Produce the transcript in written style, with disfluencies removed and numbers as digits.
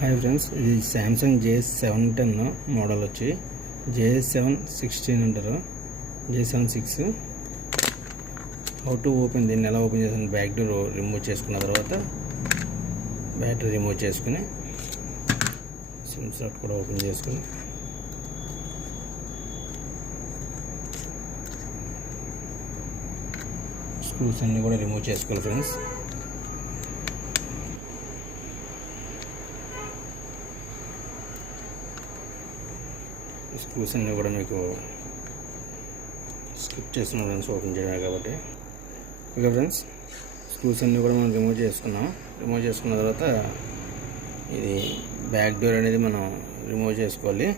Hi friends, ఇది Samsung JS710 model వచ్చి JS716 అంటారు. JS76 హౌ టు ఓపెన్, దీన్ని ఎలా ఓపెన్ చేస్తాను. బ్యాక్ డోర్ రిమూవ్ చేసుకున్న తర్వాత బ్యాటరీ రిమూవ్ చేసుకుని సిమ్ స్లాట్ కూడా ఓపెన్ చేసుకుని స్క్రూస్ అన్నీ కూడా రిమూవ్ చేసుకోవాలి ఫ్రెండ్స్. స్క్రూస్ అన్నీ కూడా మీకు స్కిప్ చేస్తున్నాం ఫ్రెండ్స్, ఓపెన్ చేయడమే కాబట్టి. ఇక ఫ్రెండ్స్, స్క్రూస్ అన్నీ కూడా మనం రిమూవ్ చేసుకున్నాం. రిమూవ్ చేసుకున్న తర్వాత ఇది బ్యాక్ డోర్ అనేది మనం రిమూవ్ చేసుకోవాలి.